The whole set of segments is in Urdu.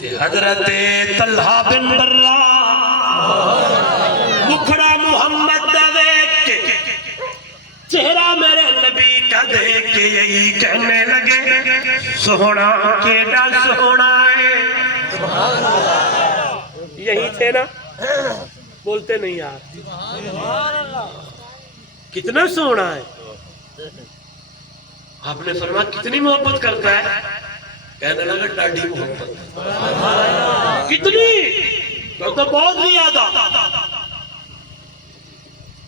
کہ حضرت طلحہ بن برہ مکھڑا محمد دا دیکھ کے چہرہ میرے نبی کا دیکھ کے یہی کہنے لگے سونا کیڑا سونا ہے. یہی تھے نا بولتے نہیں یار کتنا سونا ہے. آپ نے فرمایا کتنی محبت کرتا ہے؟ کہنے لگا ڈاڈی محبت. کتنی؟ تو بہت زیادہ.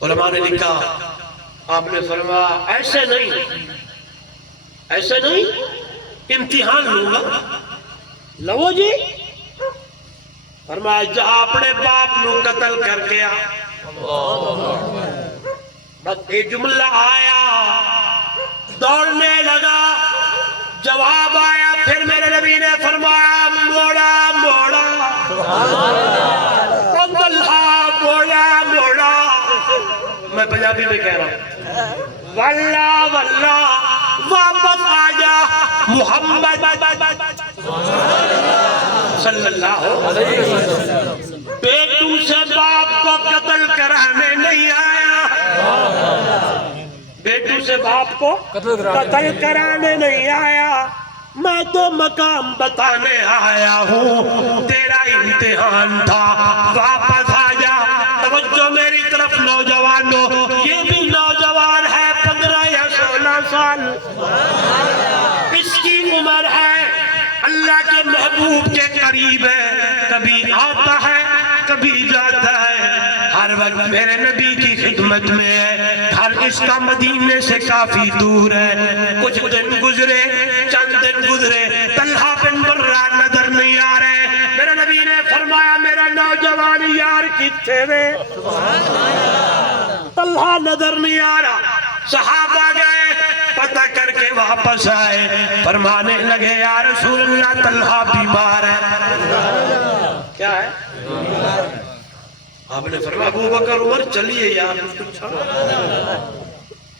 علماء نے لکھا آپ نے فرمایا ایسے نہیں امتحان لوں گا. لو جی فرمایا جہاں اپنے باپ نو قتل کر گیا بس ایک جملہ آیا دوڑنے لگا جواب آیا پھر میرے نبی نے فرمایا موڑا موڑا موڑا موڑا. میں پنجابی میں کہہ رہا ہوں واللہ واللہ واپس آ جا محمد صلی اللہ علیہ وسلم بیٹو سے باپ کو قتل کرانے نہیں آیا. بیٹو سے باپ کو قتل کرانے نہیں آیا. میں تو مقام بتانے آیا ہوں. تیرا امتحان تھا واپس آ جا. توجہ میری طرف نوجوانوں یہ بھی نوجوان ہے 15 یا 16 سال اس کی عمر ہے. اللہ کے محبوب کے قریب ہے. کبھی آتا ہے کبھی جاتا ہے. ہر وقت میرے نبی کی خدمت میں ہے. ہر اس کا مدینے سے کافی دور ہے. کچھ دن گزرے چند دن گزرے طلحہ بن برہ نظر نہیں آ رہے. میرے نبی نے فرمایا میرا نوجوان یار کتنے میں طلحہ نظر نہیں آ رہا. صحابہ گئے پتہ کر کے واپس آئے فرمانے لگے یا رسول اللہ طلحہ بیمار ہے. کیا ہے؟ آپ نے فرمایا ابو بکر عمر چلیے یار.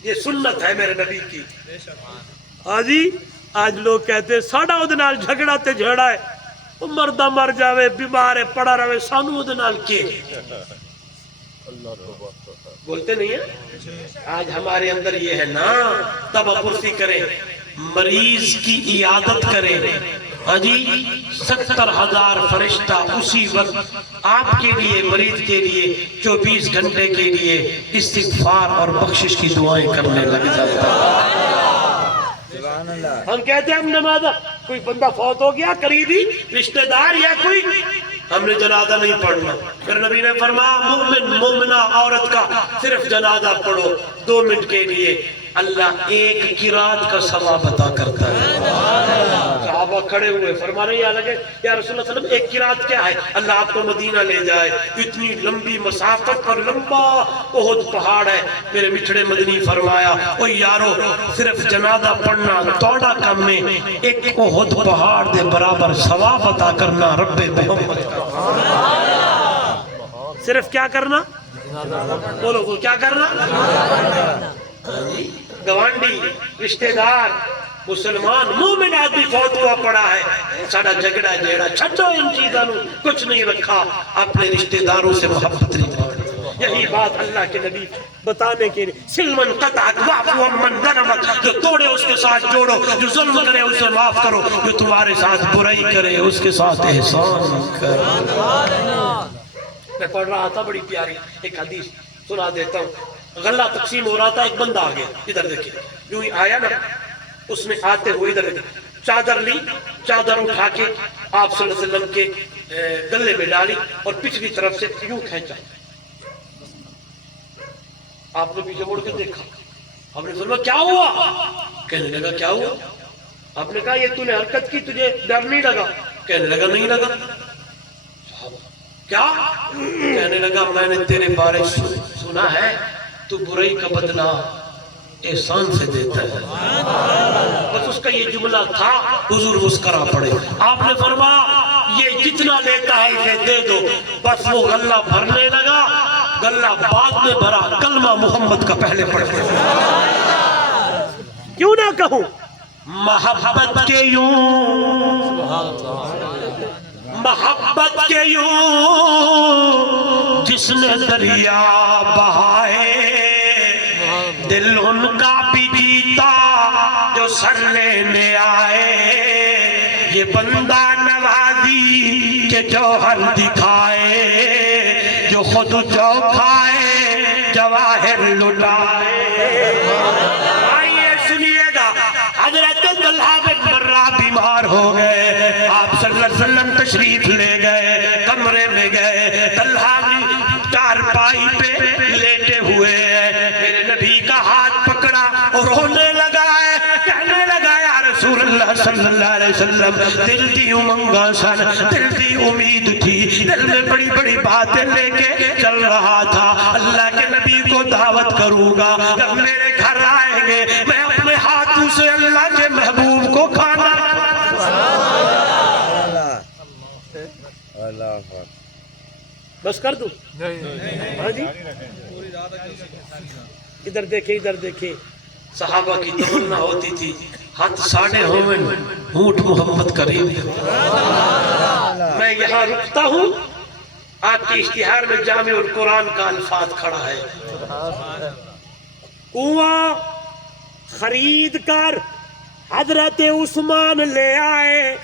یہ سنت ہے میرے نبی کی. آج لوگ کہتے ہیں ساڑا وہ دنال جھگڑا تے جھڑا ہے مردہ مر جاوے بیمار ہے پڑا رہے سانو وہ دنال کے بولتے نہیں ہیں. آج ہمارے اندر یہ ہے نا تب پرسی کرے مریض کی عیادت کرے. 70,000 فرشتہ اسی وقت آپ کے لیے مریض کے لیے 24 گھنٹے کے لیے استغفار اور بخشش کی دعائیں کرنے لگ جاتا ہے. ہم کہتے ہیں ہم نماز کوئی بندہ فوت ہو گیا قریبی رشتہ دار یا کوئی ہم نے جنازہ نہیں پڑھنا. پھر نبی نے فرمایا مومنہ عورت کا صرف جنازہ پڑھو 2 منٹ کے لیے اللہ 1 قرات کا ثواب عطا کرتا ہے. صحابہ کھڑے ہوئے فرما رہے یا لگے یا رسول اللہ صلی اللہ علیہ وسلم 1 قرات کیا ہے؟ اللہ آپ کو مدینہ لے جائے اتنی لمبی مسافت پر لمبا احد پہاڑ ہے. میرے مٹھڑے مدنی فرمایا او یارو صرف جنازہ پڑھنا توڑا کم میں 1 احد پہاڑ دے برابر ثواب عطا کرنا رب محمد کا. صرف کیا کرنا؟ بولو کیا کرنا؟ گوانڈی رشتہ دار مسلمان مومن آدمی فوت ہوا پڑا ہے ساڑا جھگڑا جیڑا چھٹو ان چیزاں کچھ نہیں رکھا اپنے رشتہ داروں سے محبت نہیں پڑی. یہی بات اللہ کے نبی بتانے کے لیے سلمن قطعت وعفو من ظلمک جو توڑے اس کے ساتھ جوڑو جو ظلم کرے اسے معاف کرو جو تمہارے ساتھ برائی کرے اس کے ساتھ احسان کرو. میں پڑھ رہا تھا بڑی پیاری ایک حدیث سنا دیتا ہوں. غلہ تقسیم ہو رہا تھا ایک بندہ آ گیا ادھر دیکھیں یوں ہی آیا نا اس نے آتے ہوئے ادھر چادر لی چادر اٹھا کے آپ صلی اللہ علیہ وسلم کے گلے میں ڈالی اور پچھلی طرف سے یوں کھینچا. آپ نے پیچھے مڑ کے دیکھا. آپ نے فرمایا کیا ہوا؟ کہنے لگا کیا ہوا؟ آپ نے کہا یہ تو نے حرکت کی تجھے ڈر نہیں لگا؟ کہنے لگا نہیں لگا. کیا؟ کہنے لگا میں نے تیرے بارے سنا ہے تو برائی کا بدلہ احسان سے دیتا ہے. بس اس کا یہ جملہ تھا حضور مسکرا پڑے. آپ نے فرمایا یہ جتنا لیتا ہے اسے دے دو. بس وہ غلہ بھرنے لگا. غلہ بعد میں بھرا کلمہ محمد کا پہلے پڑھ کیوں نہ کہوں محبت کے یوں محبت کے یوں جس نے دریا بہائے، دل ان کا بھی جیتا جو سر لینے آئے، یہ بندہ نوازی کے جوہر دکھائے، جو خود جو کھائے جواہر لٹائے۔ آئیے سنیے گا، حضرت طلحہ بن مرہ بیمار ہو گئے، آپ صلی اللہ علیہ وسلم تشریف لے گئے، کمرے میں گئے، طلحہ چارپائی پہ لیٹے ہوئے ہیں، میرے نبی کا ہاتھ پکڑا اور رونے لگا ہے، کہنے لگا یا رسول اللہ صلی اللہ علیہ وسلم، دل دی امنگاں سن، دل دی امید تھی، دل میں بڑی بڑی باتیں لے کے چل رہا تھا، اللہ کے نبی کو دعوت کروں گا، جب میرے گھر آئیں گے میں اپنے ہاتھوں سے اللہ کے محبوب کو کھانا۔ بس کر دوں؟ ہاں جی، ادھر دیکھیں ادھر دیکھیں، صحابہ کی تمنا ہوتی تھی ہاتھ ساڑھے ہوئے ہونٹ محمد کریم۔ میں یہاں رکتا ہوں، آپ کے اشتہار میں جامع القرآن کا الفاظ کھڑا ہے، کنواں خرید کر حضرت عثمان لے آئے،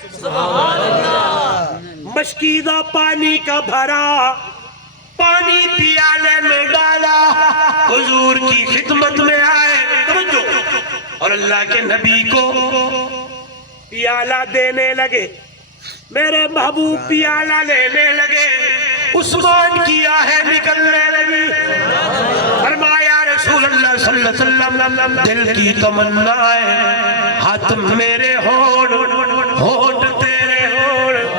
مشکیزہ پانی کا بھرا، پانی پیالے میں ڈالا، حضور کی خدمت میں آئے، اور اللہ کے نبی کو پیالہ دینے لگے، میرے محبوب پیالہ لینے لگے، عثمان کی آہیں نکلنے لگی، فرمایا رسول اللہ صلی اللہ علیہ وسلم، دل کی تمنا ہے ہاتھ میرے ہونٹ تیرے ہونٹ،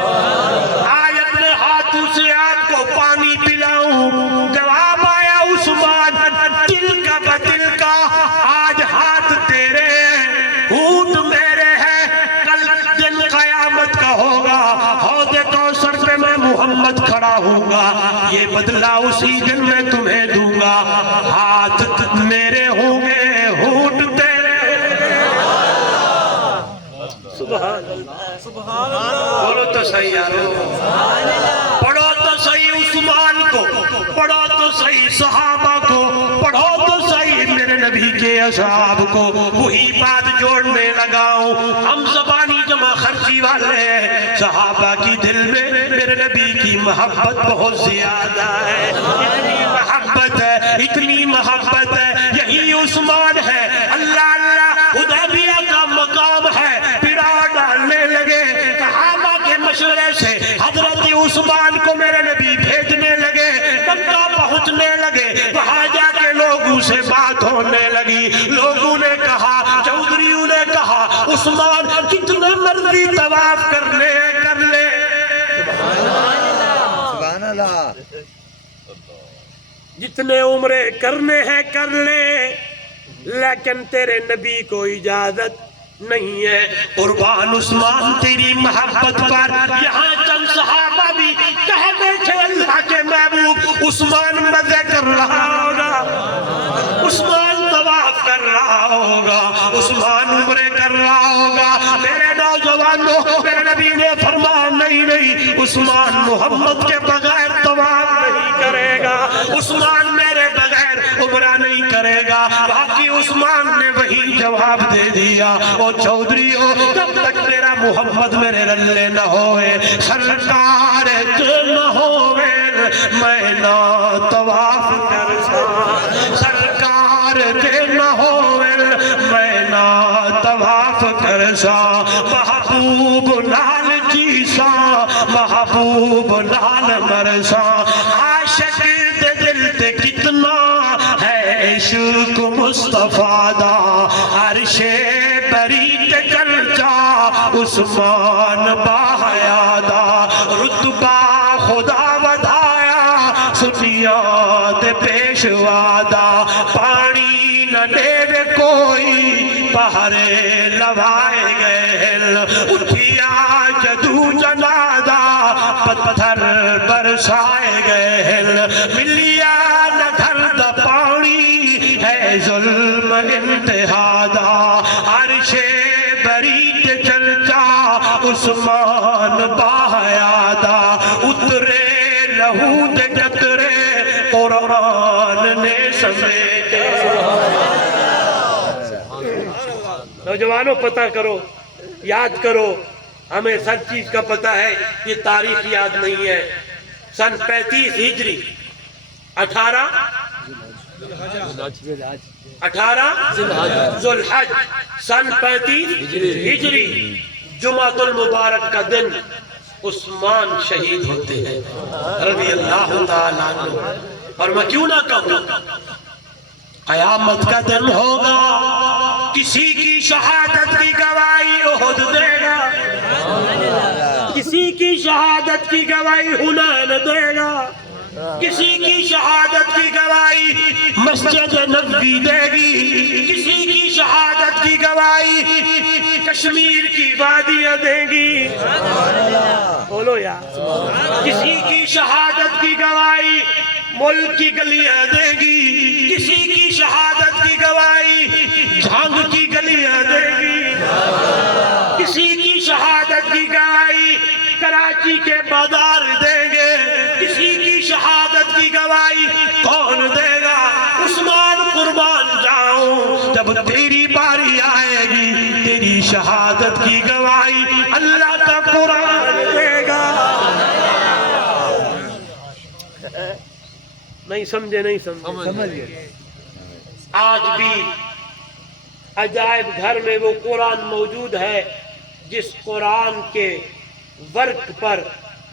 آج اپنے ہاتھوں سے آپ کو پانی پلاؤں، جواب آیا عثمان دل کا بدل کا، آج ہاتھ تیرے ہونٹ میرے ہیں، کل دن قیامت کا ہوگا، حوض کوثر پہ میں محمد کھڑا ہوں گا، یہ بدلہ اسی دن میں تمہیں دوں گا، ہاتھ میرے ہوں گے ہونٹ تیرے۔ سبحان اللہ، سبحان اللہ، بولو تو صحیح یارو، پڑھو تو صحیح عثمان کو، پڑھو تو صحیح صحابہ کو، پڑھو تو صحیح میرے نبی کے اصحاب کو، وہی بات جوڑنے لگاؤں، ہم زبانی جمع خرچی والے ہیں، صحابہ کی دل میں میرے نبی کی محبت بہت زیادہ ہے، اتنی محبت ہے، اتنی محبت ہے، یہی عثمان ہے، اللہ اللہ حدیبیہ کا مقام ہے، پڑا ڈالنے لگے، صحابہ کے مشورے سے حضرت عثمان کو میرے نبی بھیجنے لگے، مکہ پہنچنے لگے، وہاں جا کے لوگوں سے بات ہونے لگی، لوگوں نے کہا، چودھریوں نے کہا، عثمان کتنے مرضی طواف کر لے کر لے، سبحان اللہ، جتنے عمرے کرنے ہیں کر لے، لیکن تیرے نبی کو اجازت نہیں ہے، قربان عثمان تیری محبت پر۔ یہاں چند صحابہ بھی کہتے تھے اللہ کے محبوب عثمان مزے کر رہا ہوگا، عثمان طواف کر رہا ہوگا، عثمان عمرے کر رہا ہوگا، میرے نوجوانوں میرے نبی نے فرمایا نہیں نہیں، عثمان محمد کے بغیر طواف نہیں کرے گا، عثمان میرے بغیر عمرہ نہیں کرے گا، باقی عثمان نے وہی جواب دے دیا، او چودھریوں جب تک میرا محمد میرے رلے نہ ہوئے، سرکار کے نہ ہوئے، میں نہ طواف کر سا، سرکار کے نہ ہوئے، میں نہ طواف کر سا، محبوب لال جیسا، محبوب لال مرسا، عاشق دے دل تے کتنا ہے عشق مصطفیٰ دا، عرش بری تے چرچا عثمان باحیادا، رتبہ خدا ودھایا سنیا دے پیشوادا، پانی نہ دے کوئی پہرے لوائے گئے، اٹھیا جدو جنادا پتھر برسائے گئے، ملیا نہ گھر دا پانی ہے ظلم انتہادا، عرش بری تے چرچا عثمان باحیادا۔ اترے لہو دے قطرے قرآن نے سمیٹے. نوجوانوں پتہ کرو، یاد کرو، ہمیں سر چیز کا پتہ ہے، یہ تاریخ یاد نہیں ہے. سن 35 ہجری 18 ذو الحج سن 35 ہجری جمعۃ المبارک کا دن عثمان شہید ہوتے ہیں رضی اللہ تعالیٰ عنہ. اور میں کیوں نہ کہوں قیامت کا دن ہوگا، کسی کی شہادت کی گواہی احد دے گا، کسی کی شہادت کی گواہی حنین دے گا، کسی کی شہادت کی گواہی مسجد نبوی دے گی، کسی کی شہادت کی گواہی کشمیر کی وادیاں دیں گی. بولو یار. کسی کی شہادت کی گواہی ملک کی گلیاں دے گی، کسی کی شہادت کی گواہی جھانگ کی گلیاں دے گی، کسی کی شہادت کی گواہی کراچی کے بازار دیں گے، کسی کی شہادت کی گواہی کون دے گا؟ عثمان قربان جاؤں، جب تیری باری آئے گی تیری شہادت کی گواہی اللہ کا قرآن دے گا. نہیں سمجھے، نہیں سمجھے. آج بھی عجائب گھر میں وہ قرآن موجود ہے جس قرآن کے ورق پر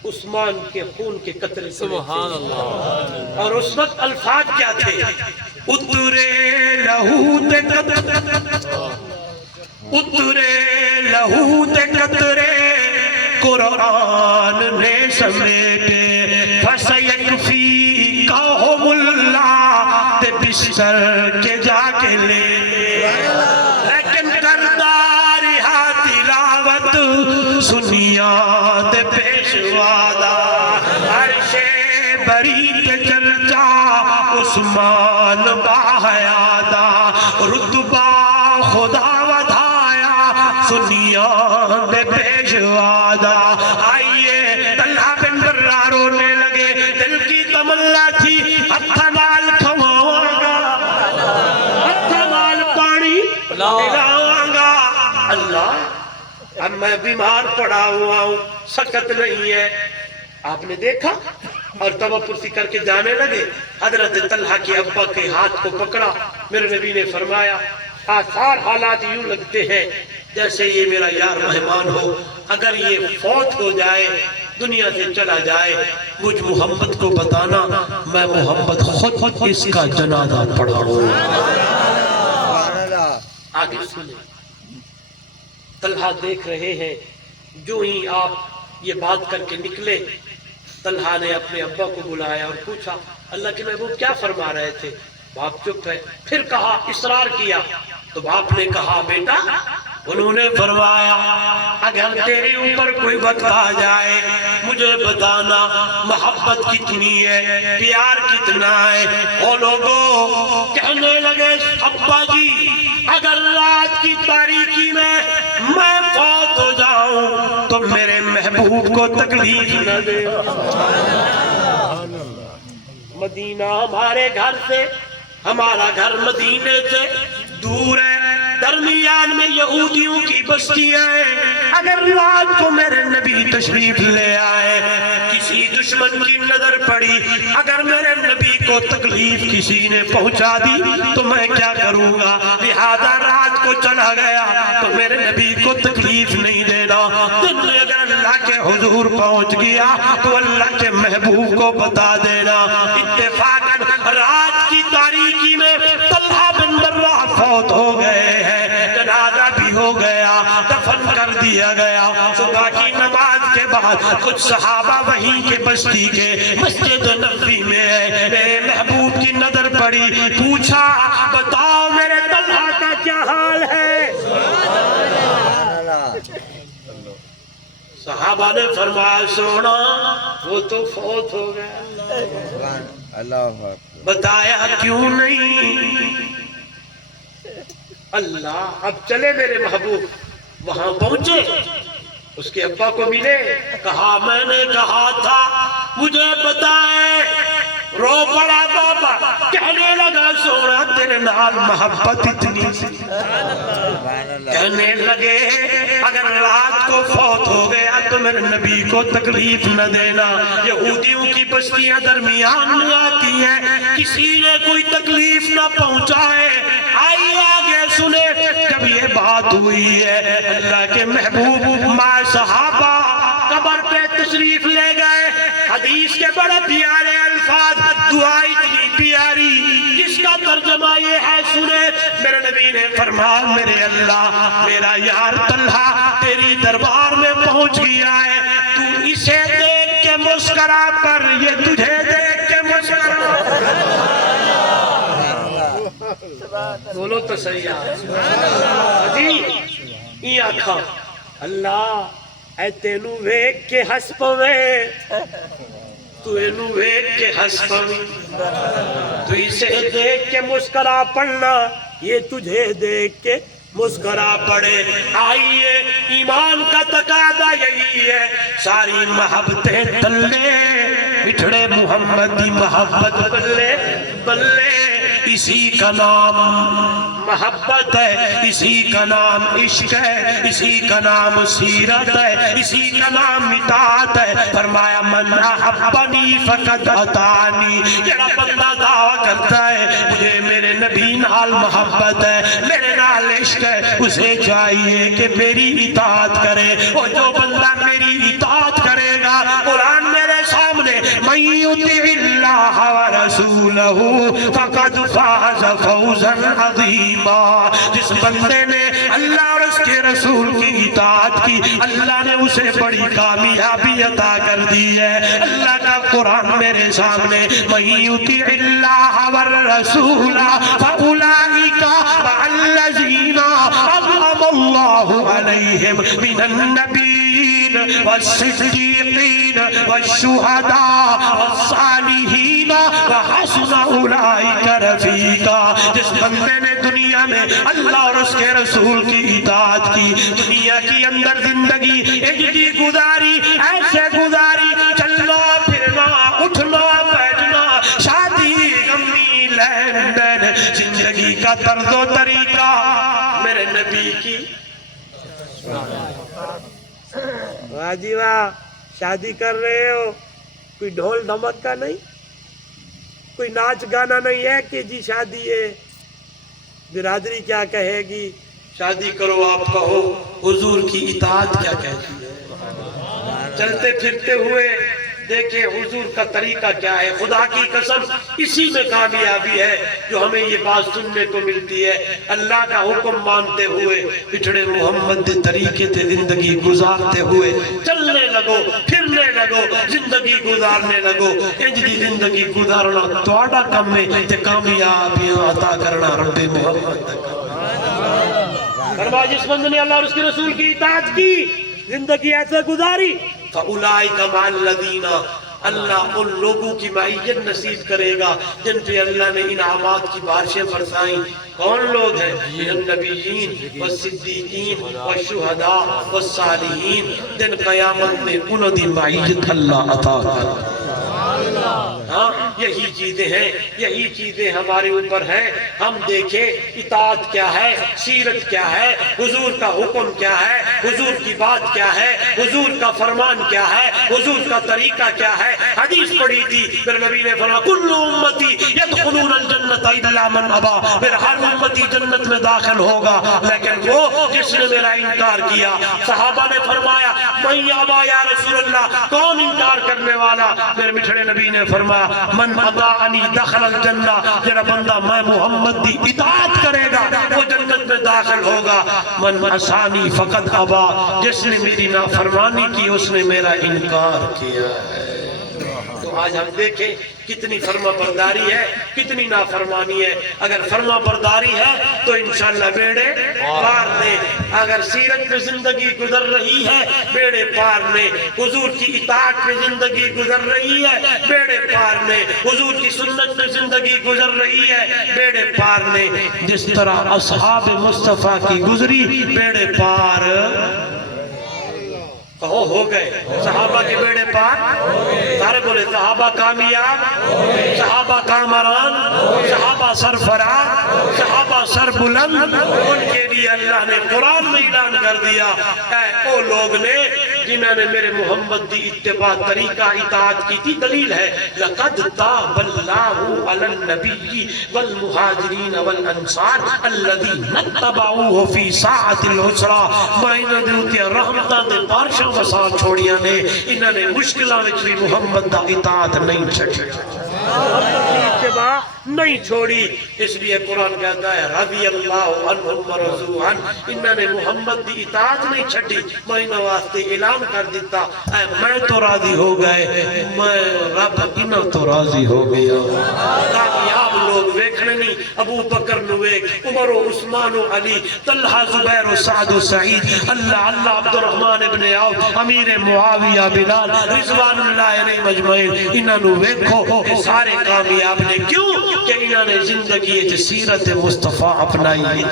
عثمان کے خون کے قطرے. سبحان اللہ. اور اس وقت الفاظ کیا تھے؟ اترے لہو دے لہو دے قطرے قرآن نے سمیٹے. فَسَيَكْفِيكَهُمُ اللَّهُ تے بستر کے جا کے لے لے. لیکن کردار تلاوت سنیا تے پیشوادہ عرش بری تے چرچا عثمان باحیادہ. رتبہ خدا ودھایا سنیا تے پیشوادہ. آئیے طلحہ بن برہ رونے لگے، دل کی تمنا تھی ہتھا نال کھواواں گا، ہتھا نال پانی پلاواں گا. اللہ، اب میں بیمار پڑا ہوا ہوں، سکت نہیں ہے. آپ نے دیکھا اور توبہ پرسی کر کے جانے لگے. حضرت طلحہ کے ابا کے ہاتھ کو پکڑا. میرے نبی نے فرمایا آثار حالات یوں لگتے ہیں جیسے یہ میرا یار مہمان ہو، اگر یہ فوت ہو جائے، دنیا سے چلا جائے، مجھ محمد کو بتانا، میں محمد خود اس کا جنازہ پڑھاؤں. آگے سنیں. طلحہ دیکھ رہے ہیں، جو ہی آپ یہ بات کر کے نکلے، طلحہ نے اپنے ابا کو بلایا اور پوچھا اللہ کے محبوب کیا فرما رہے تھے؟ باپ چپ ہے. پھر کہا، اصرار کیا تو باپ نے کہا بیٹا، انہوں نے فرمایا اگر تیرے اوپر کوئی وقت آ جائے مجھے بتانا، محبت کتنی ہے، پیار کتنا ہے. وہ لوگوں کہنے لگے ابا جی اگر رات کی تاریکی میں فوت ہو جاؤں تو میرے محبوب کو تکلیف نہ دے. مدینہ ہمارے گھر سے، ہمارا گھر مدینے سے دور ہے، درمیان میں یہودیوں کی بستیاں ہیں. اگر رات کو میرے نبی تشریف لے آئے، کسی دشمن کی نظر پڑی، اگر میرے نبی کو تکلیف کسی نے پہنچا دی تو میں کیا کروں گا؟ لہذا رات کو چلا گیا تو میرے نبی کو تکلیف نہیں دینا. دن میں اگر اللہ کے حضور پہنچ گیا تو اللہ کے محبوب کو بتا دینا. اتفاقاً رات کی تاریکی میں طلحہ بن برہ فوت ہو گئے ہیں، جنازہ بھی ہو گیا، دفن کر دیا گیا. صبح کی نماز کے بعد کچھ صحابہ وہیں کے بستی کے مسجد نبوی میں میرے محبوب کی نظر پڑی، پوچھا بتاؤ میرے طلحہ کا کیا حال ہے؟ صحابہ نے فرمایا سونا وہ تو فوت ہو گیا. بتایا کیوں نہیں؟ اللہ، اب چلے میرے محبوب. وہاں پہنچے، اس کے ابا کو ملے، کہا میں نے کہا تھا مجھے بتائے رو پڑا بابا کہنے لگا سونا تیرے نال محبت اتنی سی کہنے لگے اگر رات کو فوت ہو گیا تو میرے نبی کو تکلیف نہ دینا یہودیوں کی بستیاں درمیان میں آتی ہیں کسی نے کوئی تکلیف نہ پہنچائے آئیے آگے سنے جب یہ بات ہوئی ہے اللہ کے محبوب مع صحابہ قبر پہ تشریف لے گئے حدیث کے بڑے پیارے الفاظ دعا اتنی پیاری جس کا ترجمہ یہ ہے سنے میرے نبی نے فرمایا میرے اللہ میرا یار طلحہ تیری دربار میں پہنچ گیا ہے تو اسے دیکھ کے مسکرا کر یہ تجھے دیکھ کے مسکرا بولو تو صحیح جی یہ آکھا اللہ اے تینو ویک کے ہس پوے تو اینو ویک کے ہس پوے تو اسے دیکھ کے مسکرا پڑنا یہ تجھے دیکھ کے مسکرا پڑے آئیے ایمان کا تقاضا یہی ہے ساری محبتیں تلے بچھڑے محمد کی محبت بلے بلے اسی کا نام محبت ہے اسی کا نام عشق ہے اسی کا نام سیرت ہے اسی کا نام اطاعت ہے فرمایا من احبنی فقد اطاعنی جڑا بندہ دعویٰ کرتا ہے مجھے میرے نبی نال محبت ہے میرے نال عشق ہے اسے چاہیے کہ میری اطاعت کرے اور جو بندہ میری اطاعت کرے گا قرآن میرے سامنے من یطع اللہ ورسولہ فقد فاز فوزا عظیما جس بندے نے اللہ اور اس کے رسول کی اطاعت کی اللہ نے اسے بڑی کامیابی عطا کر دی ہے اللہ کا قرآن میرے سامنے من یطع اللہ والرسول فاولئک مع الذین انعم اللہ علیہم من النبیین والصدیقین والشہداء والصالحین وحسن اولئک رفیقا جس بندے نے دنیا میں اللہ اور اس کے رسول کی اطاعت کی دنیا کی اندر زندگی اجڑی گزاری ایسے گزاری چلنا پھرنا اٹھنا بیٹھنا شادی غمی لین دین زندگی کا طرز و طریقہ میرے نبی کی واہ جی واہ شادی کر رہے ہو کوئی ڈھول ڈھمک کا نہیں کوئی ناچ گانا نہیں ہے کہ جی شادی ہے برادری کیا کہے گی شادی کرو آپ کہو حضور کی اطاعت کیا کہتی ہے چلتے پھرتے ہوئے دیکھیں حضور کا طریقہ کیا ہے خدا کی قسم اسی میں کامیابی ہے جو ہمیں یہ بات سننے کو ملتی ہے اللہ کا حکم مانتے ہوئے بچھڑے محمد دے طریقے تے زندگی گزارتے ہوئے چلنے لگو پھرنے لگو زندگی گزارنے لگو انجلی زندگی گزارنا توڑا کم میں تے کامیابیاں عطا کرنا رب محمد فرمایا جس بندے نے اللہ اور اس کے رسول کی اطاعت کی زندگی ایسے گزاری فَأُولَئِكَ مَعَ الَّذِينَ اللہ ان لوگوں کی معیت نصیب کرے گا جن پہ اللہ نے انعامات کی بارشیں برسائیں کون لوگ ہیں من النبیین والصدیقین والشہداء والصالحین دن قیامت میں انہوں دی معیت اللہ عطا کر ہاں یہی چیزیں ہمارے اوپر ہیں ہم دیکھیں اطاعت کیا ہے سیرت کیا ہے حضور کا حکم کیا ہے حضور کی بات کیا ہے حضور کا فرمان کیا ہے حضور کا طریقہ کیا ہے حدیث پڑھی تھی پھر نبی نے فرمایا کل امتی یدخلون الجنت الا من ابا پھر ہر امتی جنت میں داخل ہوگا لیکن وہ جس نے میرا انکار کیا صحابہ نے فرمایا من ابا یا رسول اللہ کون انکار کرنے والا میرے مٹھڑے نبی نے فرمایا من اطاعنی دخل الجنہ جڑا بندہ میں محمد دی اطاعت کرے گا وہ جنت میں داخل ہوگا من عصانی فقط ابا جس نے میری نافرمانی کی اس نے میرا انکار کیا ہے تو آج ہم دیکھیں کتنی فرما برداری ہے کتنی نافرمانی ہے اگر فرما برداری ہے تو انشاءاللہ بیڑے پار لے اگر سیرت میں زندگی گزر رہی ہے بیڑے پار لے حضور کی اطاعت میں زندگی گزر رہی ہے بیڑے پار لے حضور کی سنت میں زندگی گزر رہی ہے بیڑے پار لے جس طرح اصحاب مصطفیٰ کی گزری بیڑے پار ہو گئے صحابہ کے بیڑے پار سارے بولے صحابہ کامیاب، صحابہ کامران، صحابہ سرفراز، صحابہ سربلند، ان کے لیے اللہ نے قرآن میں اعلان کر دیا اے وہ لوگ نے جنہوں نے میرے محمد دی اتباع طریقہ اطاعت کی تھی. دلیل ہے لقد تاب اللہ علی النبی والمہاجرین والانصار الذین اتبعوہ فی ساعۃ العسرہ. میں انہوں نے رحمتاں دے بارشاں وسال چھوڑیاں نے، انہوں نے مشکلاں وچ بھی محمد دا اطاعت نہیں چھڑی، اتباع نہیں چھوڑی. اس لیے قرآن کہتا ہے رضی اللہ عنہم ورضوا عنہ، انہوں نے محمد دی اطاعت نہیں چھڑی. میں انہوں واسطے اعلان کر دیتا اے میں تو راضی ہو گئے، میں رب انہوں تو راضی ہو گیا. کامیاب لوگ ویکھنے نہیں، ابو بکر نو ویکھ، عمر و عثمان و علی، طلحہ زبیر و سعد و سعید، اللہ عبد الرحمن ابن عوف، امیر معاویہ بلال رضوان اللہ علیہ مجمعین، انہوں نے ویکھو کہ سارے کامیاب نے. کیوں کہ انہوں نے زندگی سیرت مصطفیٰ اپنائی.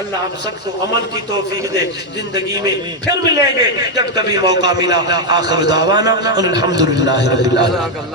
اللہ ہم سب کو عمل کی توفیق دے. زندگی میں پھر ملیں گے جب کبھی موقع ملا. آخر دعوانا الحمدللہ رب العالمین.